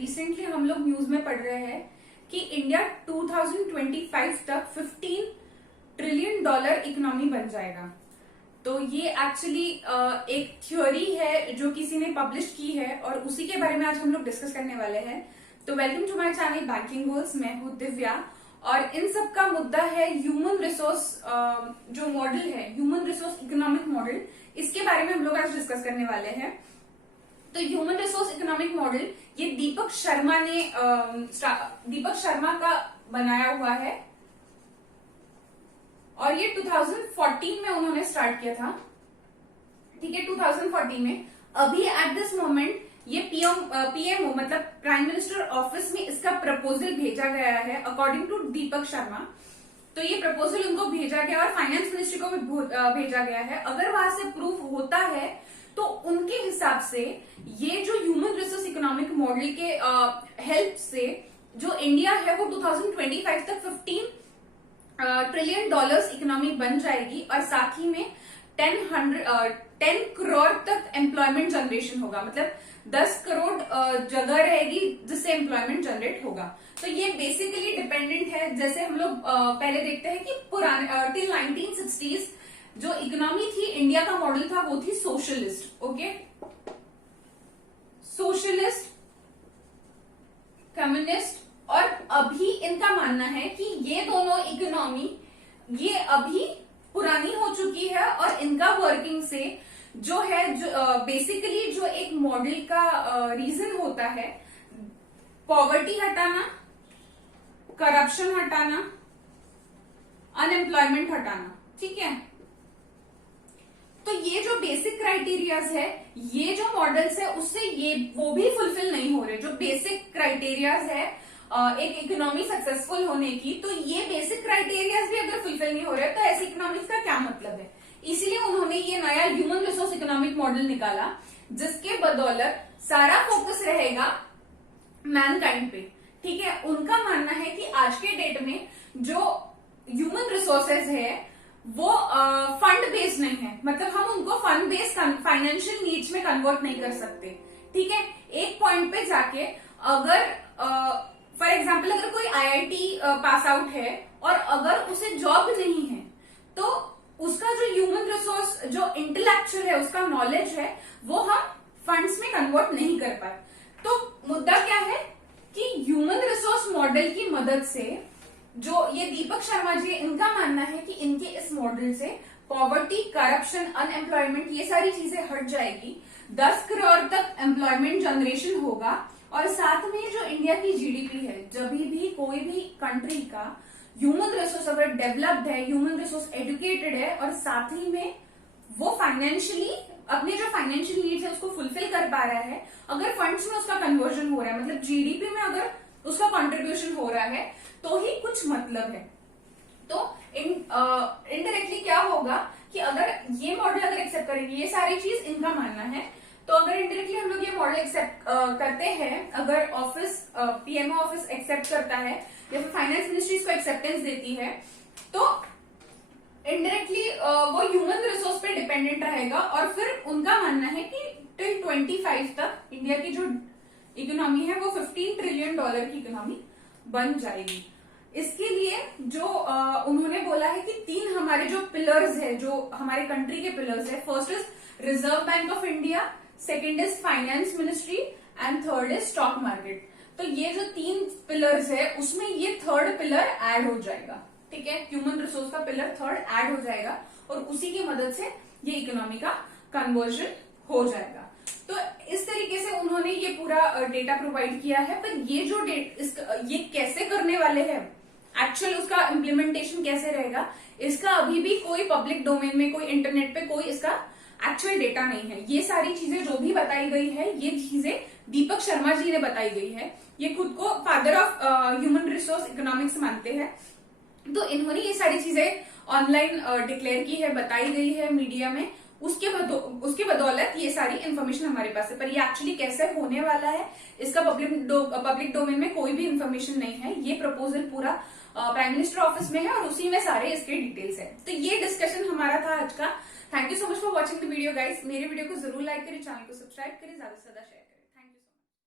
Recently हम लोग news में पढ़ रहे हैं कि इंडिया 2025 तक $15 ट्रिलियन इकोनॉमी बन जाएगा। तो ये एक्चुअली एक थ्योरी है जो किसी ने पब्लिश की है और उसी के बारे में आज हम लोग डिस्कस करने वाले हैं। तो welcome to my channel Banking Goals. मैं हूं दिव्या और इन सब का मुद्दा है ह्यूमन रिसोर्स जो मॉडल है, ह्यूमन रिसोर्स इकोनॉमिक मॉडल, इसके बारे में हम लोग आज डिस्कस करने वाले हैं। तो ह्यूमन रिसोर्स इकोनॉमिक मॉडल ये दीपक शर्मा का बनाया हुआ है और ये 2014 में उन्होंने स्टार्ट किया था। ठीक है, 2014 में। अभी एट दिस मोमेंट ये पीएमओ मतलब प्राइम मिनिस्टर ऑफिस में इसका प्रपोजल भेजा गया है अकॉर्डिंग टू दीपक शर्मा। तो ये प्रपोजल उनको भेजा गया और फाइनेंस मिनिस्ट्री को भी भेजा गया है। अगर वहां से प्रूफ होता है तो उनके हिसाब से ये जो ह्यूमन रिसोर्स इकोनॉमिक मॉडल के हेल्प से जो इंडिया है वो 2025 तक $15 ट्रिलियन इकोनॉमी बन जाएगी और साथ ही में 10 करोड़ तक एम्प्लॉयमेंट जनरेशन होगा। मतलब 10 करोड़ जगह रहेगी जिससे एम्प्लॉयमेंट जनरेट होगा। तो ये बेसिकली डिपेंडेंट है, जैसे हम लोग पहले देखते हैं कि पुराने टिल 1960s जो इकोनॉमी थी इंडिया का मॉडल था वो थी सोशलिस्ट। Okay, socialist, communist. और अभी इनका मानना है कि ये दोनों इकोनॉमी ये अभी पुरानी हो चुकी है और इनका वर्किंग से जो है बेसिकली जो एक मॉडल का रीजन होता है पॉवर्टी हटाना, करप्शन हटाना, अनएम्प्लॉयमेंट हटाना। ठीक है, तो ये जो बेसिक क्राइटेरियाज है, ये जो मॉडल्स है उससे ये वो भी फुलफिल नहीं हो रहे। जो बेसिक क्राइटेरियाज है एक इकोनॉमी सक्सेसफुल होने की, तो ये बेसिक क्राइटेरियाज भी अगर फुलफिल नहीं हो रहे तो ऐसी इकोनॉमिक्स का क्या मतलब है। इसीलिए उन्होंने ये नया ह्यूमन रिसोर्स इकोनॉमिक मॉडल निकाला जिसके बदौलत सारा फोकस रहेगा मैनकाइंड पे। ठीक है, उनका मानना है कि आज के डेट में जो ह्यूमन रिसोर्सेज है वो फंड बेस्ड नहीं है। मतलब हम उनको फंड बेस्ड फाइनेंशियल नीड्स में कन्वर्ट नहीं कर सकते। ठीक है, एक पॉइंट पे जाके अगर फॉर एग्जाम्पल अगर कोई आईआईटी पास आउट है और अगर उसे जॉब नहीं है तो उसका जो ह्यूमन रिसोर्स जो इंटेलेक्चुअल है, उसका नॉलेज है, वो हम फंड्स में कन्वर्ट नहीं कर पाए। तो मुद्दा क्या है कि ह्यूमन रिसोर्स मॉडल की मदद से जो ये दीपक शर्मा जी, इनका मानना है कि इनके इस मॉडल से पॉवर्टी, करप्शन, अनएम्प्लॉयमेंट ये सारी चीजें हट जाएगी, 10 करोड़ तक एम्प्लॉयमेंट जनरेशन होगा और साथ में जो इंडिया की जीडीपी है, जब भी कोई भी कंट्री का ह्यूमन रिसोर्स अगर डेवलप्ड है, ह्यूमन रिसोर्स एजुकेटेड है और साथ ही में वो फाइनेंशियली अपने जो फाइनेंशियल नीड्स है उसको फुलफिल कर पा रहा है, अगर फंड्स में उसका कन्वर्जन हो रहा है, मतलब जीडीपी में अगर उसका कंट्रीब्यूशन हो रहा है तो ही कुछ मतलब है। तो इनडायरेक्टली क्या होगा कि अगर ये मॉडल अगर एक्सेप्ट करेंगे, ये सारी चीज इनका मानना है, तो अगर इनडायरेक्टली हम लोग ये मॉडल एक्सेप्ट करते हैं, अगर ऑफिस पीएमओ ऑफिस एक्सेप्ट करता है या फिर फाइनेंस मिनिस्ट्री इसको एक्सेप्टेंस देती है, तो इनडायरेक्टली वो ह्यूमन रिसोर्स पे डिपेंडेंट रहेगा और फिर उनका मानना है कि टिल 25 तक इंडिया की जो इकोनॉमी है वो $15 ट्रिलियन की इकोनॉमी बन जाएगी। इसके लिए जो उन्होंने बोला है कि 3 हमारे जो पिलर्स है, जो हमारे कंट्री के पिलर्स है, first is reserve bank of India, second is finance ministry and third is stock market. तो ये जो 3 पिलर्स है उसमें ये थर्ड पिलर ऐड हो जाएगा। ठीक है, ह्यूमन रिसोर्स का पिलर थर्ड ऐड हो जाएगा और उसी की मदद से ये इकोनॉमी का कन्वर्जन हो जाएगा। तो इस तरीके से उन्होंने ये पूरा डेटा प्रोवाइड किया है। पर ये जो ये कैसे करने वाले हैं, एक्चुअल उसका इम्प्लीमेंटेशन कैसे रहेगा, इसका अभी भी कोई पब्लिक डोमेन में, कोई इंटरनेट पे कोई इसका एक्चुअल डेटा नहीं है। ये सारी चीजें जो भी बताई गई है, ये चीजें दीपक शर्मा जी ने बताई गई है। ये खुद को father of human resource economics मानते हैं। तो इन्होंने ये सारी चीजें ऑनलाइन डिक्लेयर की है, बताई गई है मीडिया में। उसके बदौलत ये सारी इन्फॉर्मेशन हमारे पास है। पर ये एक्चुअली कैसे होने वाला है, इसका पब्लिक डोमेन में कोई भी इन्फॉर्मेशन नहीं है। ये प्रपोजल पूरा प्राइम मिनिस्टर ऑफिस में है और उसी में सारे इसके डिटेल्स है। तो ये डिस्कशन हमारा था आज का। Thank you so much for watching the video guys. मेरे वीडियो को जरूर लाइक करें, चैनल को सब्सक्राइब करें, ज्यादा से ज्यादा शेयर